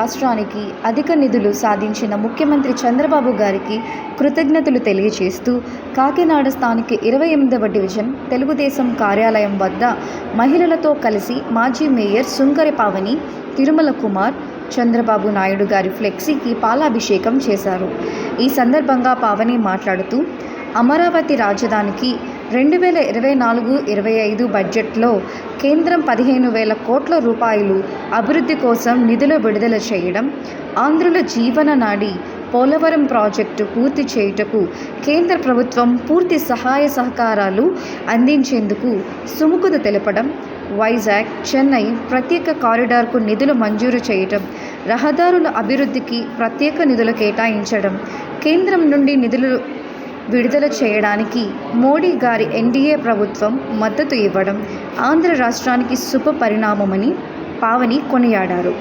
రాష్ట్రానికి అధిక నిధులు సాధించిన ముఖ్యమంత్రి చంద్రబాబు గారికి కృతజ్ఞతలు తెలియజేస్తూ కాకినాడ స్థానిక 28వ డివిజన్ తెలుగుదేశం కార్యాలయం వద్ద మహిళలతో కలిసి మాజీ మేయర్ సుంకరి పావని తిరుమల కుమార్ చంద్రబాబు నాయుడు గారి ఫ్లెక్సీకి పాలాభిషేకం చేశారు. ఈ సందర్భంగా పావని మాట్లాడుతూ అమరావతి రాజధానికి 2024-25 బడ్జెట్లో కేంద్రం 15,000 కోట్ల రూపాయలు అభివృద్ధి కోసం నిధులు విడుదల చేయడం, ఆంధ్రుల జీవన నాడి పోలవరం ప్రాజెక్టు పూర్తి చేయుటకు కేంద్ర ప్రభుత్వం పూర్తి సహాయ సహకారాలు అందించేందుకు సుముఖత తెలపడం, వైజాగ్ చెన్నై ప్రత్యేక కారిడార్కు నిధులు మంజూరు చేయటం, రహదారుల అభివృద్ధికి ప్రత్యేక నిధులు కేటాయించడం, కేంద్రం నుండి నిధులు విడుదల చేయడానికి మోడీ గారి ఎన్డీఏ ప్రభుత్వం మద్దతు ఇవ్వడం ఆంధ్ర రాష్ట్రానికి శుభ పరిణామమని పావని కొనియాడారు.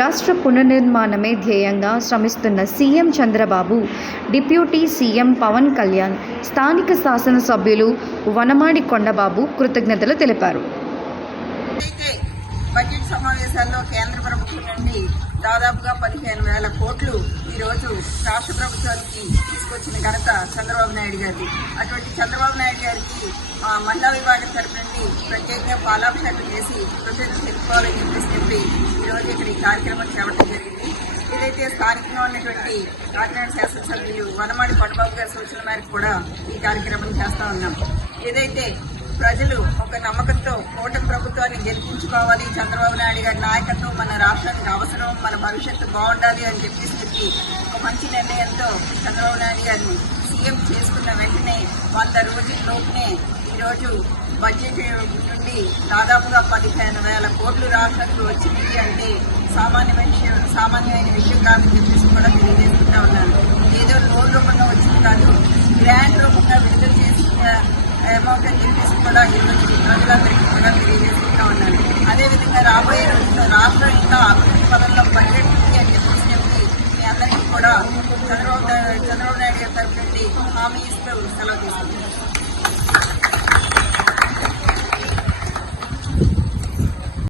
రాష్ట్ర పునర్నిర్మాణమే ధ్యేయంగా శ్రమిస్తున్న CM Chandrababu, deputy CM Pawan Kalyan, స్థానిక శాసనసభ్యులు వనమాడి కొండబాబు కృతజ్ఞతలు తెలిపారు. బడ్జెట్ సమావేశాల్లో కేంద్ర ప్రభుత్వం నుండి దాదాపుగా 15,000 కోట్లు ఈరోజు రాష్ట్ర ప్రభుత్వానికి తీసుకొచ్చిన ఘనత చంద్రబాబు నాయుడు గారిది. అటువంటి చంద్రబాబు నాయుడు గారికి మహిళా విభాగం తరపు నుండి ప్రత్యేకంగా పాలాభిషేకం చేసి కృతజ్ఞతలు తెలుసుకోవాలని చెప్పి ఈరోజు ఇక్కడ ఈ కార్యక్రమం చేపట్టడం జరిగింది. ఏదైతే స్థానికంగా ఉన్నటువంటి కాకినాడ శాసనసభ్యులు వనమాడి కొండబాబు గారి సూచన మేరకు కూడా ఈ కార్యక్రమం చేస్తా ఉన్నాం. ఏదైతే ప్రజలు ఒక నమ్మకంతో కూటమి ప్రభుత్వాన్ని గెలిపించుకోవాలి, చంద్రబాబు నాయుడు గారి నాయకత్వం మన రాష్ట్రానికి అవసరం, మన భవిష్యత్తు బాగుండాలి అని చెప్పి ఒక మంచి నిర్ణయంతో చంద్రబాబు నాయుడు గారిని సీఎం చేసుకున్న వెంటనే 100 రోజుల్లోపునే ఈరోజు బడ్జెట్ నుండి దాదాపుగా 15,000 కోట్లు రాష్ట్రానికి వచ్చింది అంటే సామాన్యమైన విషయం కాదని చెప్పేసి కూడా తెలియజేసుకుంటా ఉన్నాను. ఏదో లోన్ రూపంగా వచ్చింది కాదు, గ్రాంట్ రూపంగా విడుదల చేసిన అమౌంట్ అని చెప్పేసి కూడా ఈరోజు ప్రజలందరికీ కూడా తెలియజేసుకుంటా ఉన్నాను. అదేవిధంగా రాబోయే రోజుల్లో రాష్ట్రం ఇంకా అభివృద్ధి పదంలో పరిగెడుతుంది అని చెప్పి మీ అందరికీ కూడా చంద్రబాబు నాయుడు గారి తరఫు నుండి హామీ ఇస్తూ సెలవు తీసుకుంటున్నాను.